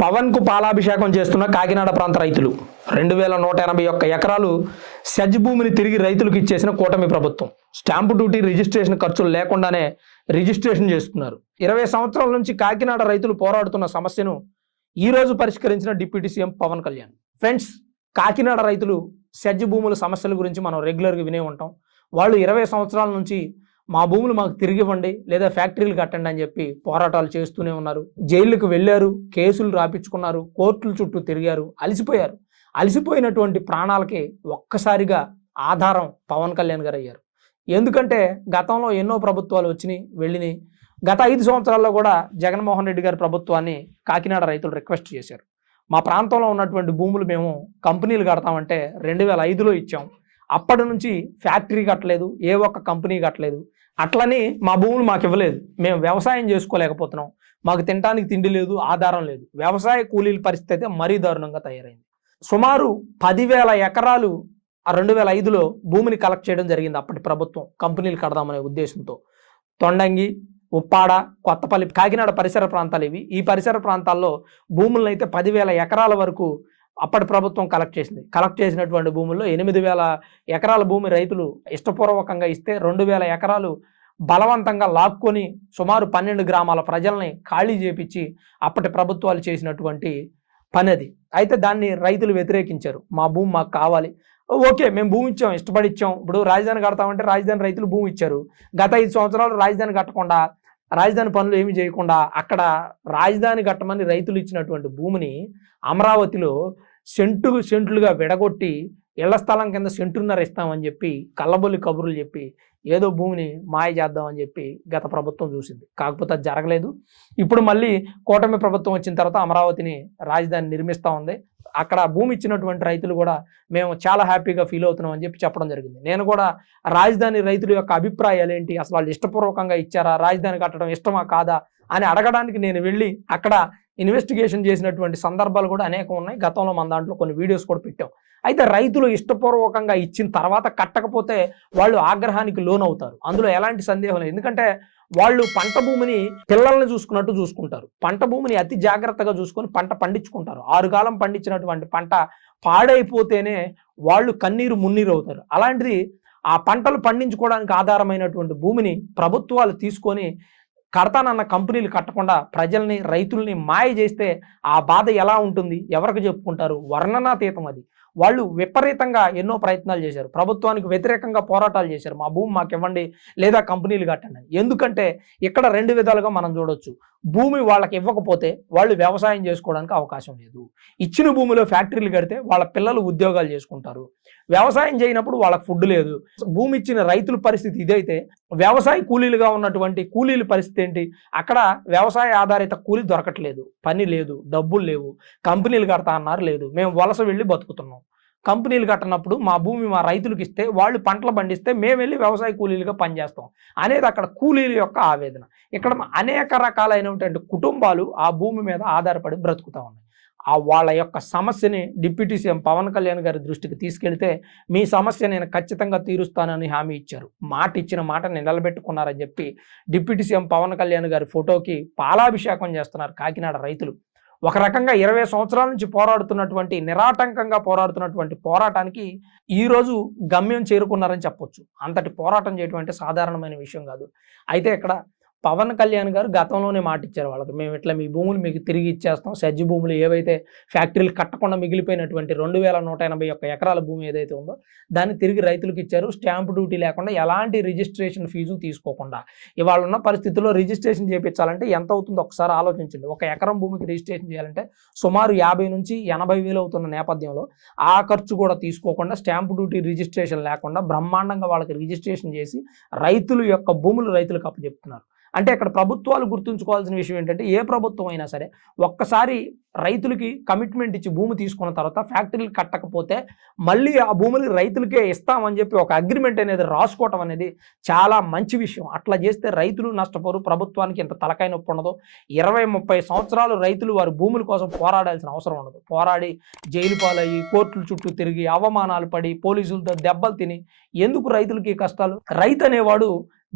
పవన్కు పాలాభిషేకం చేస్తున్న కాకినాడ ప్రాంత రైతులు. రెండు వేల నూట ఎనభై ఒక్క ఎకరాలు సెజ్ భూమిని తిరిగి రైతులకు ఇచ్చేసిన కూటమి ప్రభుత్వం. స్టాంపు డ్యూటీ రిజిస్ట్రేషన్ ఖర్చులు లేకుండానే రిజిస్ట్రేషన్ చేస్తున్నారు. ఇరవై సంవత్సరాల నుంచి కాకినాడ రైతులు పోరాడుతున్న సమస్యను ఈ రోజు పరిష్కరించిన deputy CM Pawan Kalyan. Friends Kakinada రైతులు సెజ్ భూముల సమస్యల గురించి మనం రెగ్యులర్గా వినే ఉంటాం. వాళ్ళు ఇరవై సంవత్సరాల నుంచి మా భూములు మాకు తిరిగి ఇవ్వండి లేదా ఫ్యాక్టరీలు కట్టండి అని చెప్పి పోరాటాలు చేస్తూనే ఉన్నారు. జైళ్ళకు వెళ్ళారు కేసులు రాపించుకున్నారు కోర్టుల చుట్టూ తిరిగారు అలసిపోయారు. అలసిపోయినటువంటి ప్రాణాలకి ఒక్కసారిగా ఆధారం పవన్ కళ్యాణ్ గారు అయ్యారు. ఎందుకంటే గతంలో ఎన్నో ప్రభుత్వాలు వచ్చినాయి వెళ్ళినాయి. గత ఐదు సంవత్సరాల్లో కూడా జగన్మోహన్ రెడ్డి గారి ప్రభుత్వాన్ని కాకినాడ రైతులు రిక్వెస్ట్ చేశారు. మా ప్రాంతంలో ఉన్నటువంటి భూములు మేము కంపెనీలు కడతామంటే రెండు వేల ఐదులో ఇచ్చాం. అప్పటి నుంచి ఫ్యాక్టరీ కట్టలేదు ఏ ఒక్క కంపెనీ కట్టలేదు. అట్లని మా భూములు మాకు ఇవ్వలేదు. మేము వ్యవసాయం చేసుకోలేకపోతున్నాం. మాకు తినడానికి తిండి లేదు ఆధారం లేదు. వ్యవసాయ కూలీల పరిస్థితి అయితే మరీ దారుణంగా తయారైంది. సుమారు పదివేల ఎకరాలు రెండు వేల ఐదులో భూమిని కలెక్ట్ చేయడం జరిగింది అప్పటి ప్రభుత్వం కంపెనీలు కడదామనే ఉద్దేశంతో. తొండంగి ఉప్పాడ కొత్తపల్లి కాకినాడ పరిసర ప్రాంతాలు ఇవి. ఈ పరిసర ప్రాంతాల్లో భూములను అయితే పదివేల ఎకరాల వరకు అప్పటి ప్రభుత్వం కలెక్ట్ చేసింది. కలెక్ట్ చేసినటువంటి భూముల్లో ఎనిమిది వేల ఎకరాల భూమి రైతులు ఇష్టపూర్వకంగా ఇస్తే రెండు వేల ఎకరాలు బలవంతంగా లాక్కొని సుమారు పన్నెండు గ్రామాల ప్రజల్ని ఖాళీ చేపించి అప్పటి ప్రభుత్వాలు చేసినటువంటి పని అది అయితే దాన్ని రైతులు వ్యతిరేకించారు. మా భూమి మాకు కావాలి. ఓకే మేము భూమి ఇచ్చాం ఇష్టపడి ఇచ్చాం. ఇప్పుడు రాజధాని కడతామంటే రాజధాని రైతులు భూమి ఇచ్చారు. గత ఐదు సంవత్సరాలు రాజధాని కట్టకుండా రాజధాని పనులు ఏమి చేయకుండా అక్కడ రాజధాని కట్టమని రైతులు ఇచ్చినటువంటి భూమిని అమరావతిలో సెంటు సెంట్లుగా విడగొట్టి ఇళ్ళ స్థలం కింద సెంటున్నర ఇస్తామని చెప్పి కళ్ళబొల్లి కబుర్లు చెప్పి ఏదో భూమిని మాయ చేద్దామని చెప్పి గత ప్రభుత్వం చూసింది. కాకపోతే అది జరగలేదు. ఇప్పుడు మళ్ళీ కూటమి ప్రభుత్వం వచ్చిన తర్వాత అమరావతిని రాజధాని నిర్మిస్తూ ఉంది. అక్కడ భూమి ఇచ్చినటువంటి రైతులు కూడా మేము చాలా హ్యాపీగా ఫీల్ అవుతున్నాం అని చెప్పి చెప్పడం జరిగింది. నేను కూడా రాజధాని రైతుల యొక్క అభిప్రాయాలు ఏంటి? అసలు వాళ్ళు ఇష్టపూర్వకంగా ఇచ్చారా? రాజధాని కట్టడం ఇష్టమా కాదా? అని అడగడానికి నేను వెళ్ళి అక్కడ ఇన్వెస్టిగేషన్ చేసినటువంటి సందర్భాలు కూడా అనేకం ఉన్నాయి. గతంలో మన దాంట్లో కొన్ని వీడియోస్ కూడా పెట్టాం. అయితే రైతులు ఇష్టపూర్వకంగా ఇచ్చిన తర్వాత కట్టకపోతే వాళ్ళు ఆగ్రహానికి లోనవుతారు. అందులో ఎలాంటి సందేహం లేదు. ఎందుకంటే వాళ్ళు పంట భూమిని పిల్లల్ని చూసుకున్నట్టు చూసుకుంటారు. పంట భూమిని అతి జాగ్రత్తగా చూసుకొని పంట పండించుకుంటారు. ఆరు కాలం పండించినటువంటి పంట పాడైపోతేనే వాళ్ళు కన్నీరు మున్నీరు అవుతారు. అలాంటిది ఆ పంటలు పండించుకోవడానికి ఆధారమైనటువంటి భూమిని ప్రభుత్వాలు తీసుకొని కడతానన్న కంపెనీలు కట్టకుండా ప్రజల్ని రైతుల్ని మాయ చేస్తే ఆ బాధ ఎలా ఉంటుంది? ఎవరికి చెప్పుకుంటారు? వర్ణనాతీతం అది. వాళ్ళు విపరీతంగా ఎన్నో ప్రయత్నాలు చేశారు. ప్రభుత్వానికి వ్యతిరేకంగా పోరాటాలు చేశారు. మా భూమి మాకు ఇవ్వండి లేదా కంపెనీలు కట్టండి ఎందుకంటే ఇక్కడ రెండు విధాలుగా మనం చూడొచ్చు. భూమి వాళ్ళకి ఇవ్వకపోతే వాళ్ళు వ్యవసాయం చేసుకోవడానికి అవకాశం లేదు. ఇచ్చిన భూమిలో ఫ్యాక్టరీలు కడితే వాళ్ళ పిల్లలు ఉద్యోగాలు చేసుకుంటారు. వ్యవసాయం చేయనప్పుడు వాళ్ళకి ఫుడ్ లేదు. భూమి ఇచ్చిన రైతుల పరిస్థితి ఇదైతే వ్యవసాయ కూలీలుగా ఉన్నటువంటి కూలీల పరిస్థితి ఏంటి? అక్కడ వ్యవసాయ ఆధారిత కూలీ దొరకట్లేదు. పని లేదు. డబ్బులు లేవు. కంపెనీలు కడతా అన్నారు లేదు. మేము వలస వెళ్ళి బతుకుతున్నాం. కంపెనీలు కట్టినప్పుడు మా భూమి మా రైతులకు ఇస్తే వాళ్ళు పంటలు పండిస్తే మేము వెళ్ళి వ్యవసాయ కూలీలుగా పనిచేస్తాం అనేది అక్కడ కూలీల యొక్క ఆవేదన. ఇక్కడ అనేక రకాలైనటువంటి కుటుంబాలు ఆ భూమి మీద ఆధారపడి బ్రతుకుతా ఉన్నాయి. ఆ వాళ్ళ యొక్క సమస్యని డిప్యూటీ సీఎం పవన్ కళ్యాణ్ గారి దృష్టికి తీసుకెళ్తే మీ సమస్య నేను ఖచ్చితంగా తీరుస్తానని హామీ ఇచ్చారు. మాట ఇచ్చిన మాటని నిలబెట్టుకున్నారని చెప్పి డిప్యూటీ సీఎం పవన్ కళ్యాణ్ గారి ఫోటోకి పాలాభిషేకం చేస్తున్నారు కాకినాడ రైతులు. ఒక రకంగా ఇరవై సంవత్సరాల నుంచి పోరాడుతున్నటువంటి నిరాటంకంగా పోరాడుతున్నటువంటి పోరాటానికి ఈరోజు గమ్యం చేరుకున్నారని చెప్పొచ్చు. అంతటి పోరాటం చేయటం అంటే సాధారణమైన విషయం కాదు. అయితే ఇక్కడ పవన్ కళ్యాణ్ గారు గతంలోనే మాట ఇచ్చారు వాళ్ళకి. మేము ఇట్లా మీ భూములు మీకు తిరిగి ఇచ్చేస్తాం. సజ్జి భూములు ఏవైతే ఫ్యాక్టరీలు కట్టకుండా మిగిలిపోయినటువంటి రెండు వేల నూట ఎనభై ఒక్క ఎకరాల భూమి ఏదైతే ఉందో దాన్ని తిరిగి రైతులకు ఇచ్చారు. స్టాంప్ డ్యూటీ లేకుండా ఎలాంటి రిజిస్ట్రేషన్ ఫీజు తీసుకోకుండా. ఇవాళ ఉన్న పరిస్థితుల్లో రిజిస్ట్రేషన్ చేయించాలంటే ఎంత అవుతుందో ఒకసారి ఆలోచించండి. ఒక ఎకరం భూమికి రిజిస్ట్రేషన్ చేయాలంటే సుమారు యాభై నుంచి ఎనభై వేలు అవుతున్న నేపథ్యంలో ఆ ఖర్చు కూడా తీసుకోకుండా స్టాంప్ డ్యూటీ రిజిస్ట్రేషన్ లేకుండా బ్రహ్మాండంగా వాళ్ళకి రిజిస్ట్రేషన్ చేసి రైతుల యొక్క భూములు రైతులకు అప్పచెప్తున్నారు. అంటే ఇక్కడ ప్రభుత్వాలు గుర్తుంచుకోవాల్సిన విషయం ఏంటంటే ఏ ప్రభుత్వం అయినా సరే ఒక్కసారి రైతులకి కమిట్మెంట్ ఇచ్చి భూమి తీసుకున్న తర్వాత ఫ్యాక్టరీలు కట్టకపోతే మళ్ళీ ఆ భూములు రైతులకే ఇస్తామని చెప్పి ఒక అగ్రిమెంట్ అనేది రాసుకోవటం అనేది చాలా మంచి విషయం. అట్లా చేస్తే రైతులు నష్టపోరు. ప్రభుత్వానికి ఇంత తలకాయ నొప్పి ఉండదు ఇరవై ముప్పై సంవత్సరాలు రైతులు వారి భూముల కోసం పోరాడాల్సిన అవసరం ఉండదు. పోరాడి జైలు పాలయ్యి కోర్టుల చుట్టూ తిరిగి అవమానాలు పడి పోలీసులతో దెబ్బలు తిని ఎందుకు రైతులకి కష్టాలు? రైతు అనేవాడు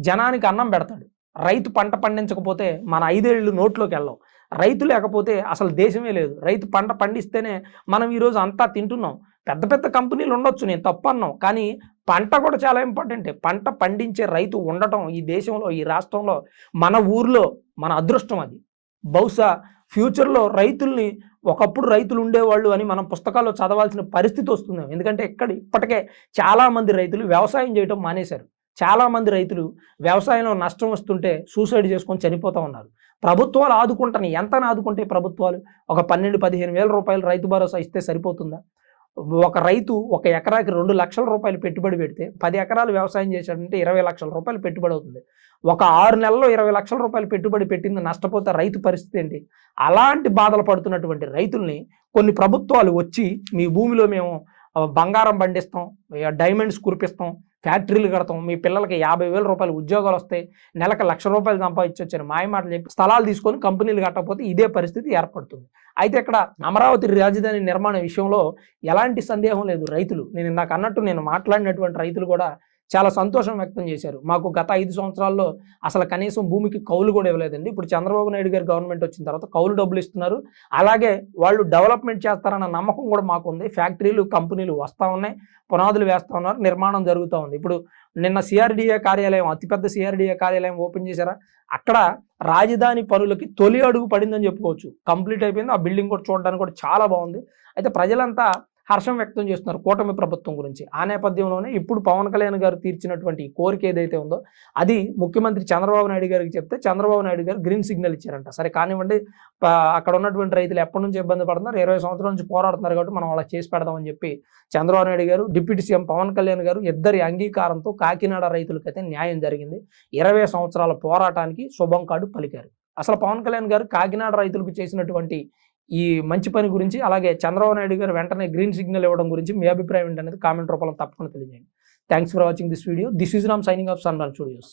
జనానికి అన్నం పెడతాడు. రైతు పంట పండించకపోతే మన ఐదేళ్ళు నోట్లోకి వెళ్ళవు రైతు లేకపోతే అసలు దేశమే లేదు. రైతు పంట పండిస్తేనే మనం ఈరోజు అంతా తింటున్నాం. పెద్ద పెద్ద కంపెనీలు ఉండొచ్చు నేను తప్పు అన్నాం కానీ పంట కూడా చాలా ఇంపార్టెంట్. పంట పండించే రైతు ఉండటం ఈ దేశంలో ఈ రాష్ట్రంలో మన ఊర్లో మన అదృష్టం అది. బహుశా ఫ్యూచర్లో రైతుల్ని ఒకప్పుడు రైతులు ఉండేవాళ్ళు అని మనం పుస్తకాల్లో చదవాల్సిన పరిస్థితి వస్తుంది. ఎందుకంటే ఇక్కడ ఇప్పటికే చాలామంది రైతులు వ్యవసాయం చేయటం మానేశారు. చాలామంది రైతులు వ్యవసాయంలో నష్టం వస్తుంటే సూసైడ్ చేసుకొని చనిపోతూ ఉన్నారు. ప్రభుత్వాలు ఆదుకుంటాను ఎంత ఆదుకుంటే ప్రభుత్వాలు? ఒక పన్నెండు పదిహేను వేల రూపాయలు రైతు భరోసా ఇస్తే సరిపోతుందా? ఒక రైతు ఒక ఎకరాకి రెండు లక్షల రూపాయలు పెట్టుబడి పెడితే పది ఎకరాలు వ్యవసాయం చేశాడంటే ఇరవై లక్షల రూపాయలు పెట్టుబడి అవుతుంది. ఒక ఆరు నెలల్లో ఇరవై లక్షల రూపాయలు పెట్టుబడి పెట్టింది నష్టపోతే రైతు పరిస్థితి ఏంటి? అలాంటి బాధలు పడుతున్నటువంటి రైతుల్ని కొన్ని ప్రభుత్వాలు వచ్చి మీ భూమిలో మేము బంగారం పండిస్తాం డైమండ్స్ కురిపిస్తాం ఫ్యాక్టరీలు కడతాం. మీ పిల్లలకి యాభై వేల రూపాయలు ఉద్యోగాలు వస్తాయి నెలకు లక్ష రూపాయలు సంపాదించొచ్చని మాయమాటలు చెప్పి స్థలాలు తీసుకొని కంపెనీలు కట్టకపోతే ఇదే పరిస్థితి ఏర్పడుతుంది. అయితే ఇక్కడ అమరావతి రాజధాని నిర్మాణ విషయంలో ఎలాంటి సందేహం లేదు. రైతులు నేను ఇందాక అన్నట్టు నేను మాట్లాడినటువంటి రైతులు కూడా చాలా సంతోషం వ్యక్తం చేశారు. మాకు గత ఐదు సంవత్సరాల్లో అసలు కనీసం భూమికి కౌలు కూడా ఇవ్వలేదండి. ఇప్పుడు చంద్రబాబు నాయుడు గారు గవర్నమెంట్ వచ్చిన తర్వాత కౌలు డబ్బులు ఇస్తున్నారు. అలాగే వాళ్ళు డెవలప్మెంట్ చేస్తారన్న నమ్మకం కూడా మాకు ఉంది ఫ్యాక్టరీలు కంపెనీలు వస్తూ ఉన్నాయి. పునాదులు వేస్తూ ఉన్నారు. నిర్మాణం జరుగుతూ ఉంది. ఇప్పుడు నిన్న సిఆర్డిఏ కార్యాలయం అతిపెద్ద సిఆర్డిఏ కార్యాలయం ఓపెన్ చేశారా? అక్కడ రాజధాని పనులకి తొలి అడుగు పడిందని చెప్పుకోవచ్చు. కంప్లీట్ అయిపోయింది. ఆ బిల్డింగ్ కూడా చూడడానికి కూడా చాలా బాగుంది. అయితే ప్రజలంతా హర్షం వ్యక్తం చేస్తున్నారు కూటమి ప్రభుత్వం గురించి. ఆ నేపథ్యంలోనే ఇప్పుడు పవన్ కళ్యాణ్ గారు తీర్చినటువంటి కోరిక ఏదైతే ఉందో అది ముఖ్యమంత్రి చంద్రబాబు నాయుడు గారికి చెప్తే చంద్రబాబు నాయుడు గారు గ్రీన్ సిగ్నల్ ఇచ్చారంట. సరే కానివ్వండి అక్కడ ఉన్నటువంటి రైతులు ఎప్పటి నుంచి ఇబ్బంది పడుతున్నారు? ఇరవై సంవత్సరాల నుంచి పోరాడుతున్నారు కాబట్టి మనం వాళ్ళకి చేసి పెడదామని చెప్పి చంద్రబాబు నాయుడు గారు డిప్యూటీ సీఎం పవన్ కళ్యాణ్ గారు ఇద్దరి అంగీకారంతో కాకినాడ రైతులకైతే న్యాయం జరిగింది. ఇరవై సంవత్సరాల పోరాటానికి శుభం కార్డు పలికారు. అసలు పవన్ కళ్యాణ్ గారు కాకినాడ రైతులకు చేసినటువంటి ఈ మంచి పని గురించి అలాగే చంద్రబాబు నాయుడు గారు వెంటనే గ్రీన్ సిగ్నల్ ఇవ్వడం గురించి మీ అభిప్రాయం ఏంటనేది కామెంట్ రూపంలో తప్పకుండా తెలియజేయండి. Thanks for watching this video this is Ram signing off Sun Studios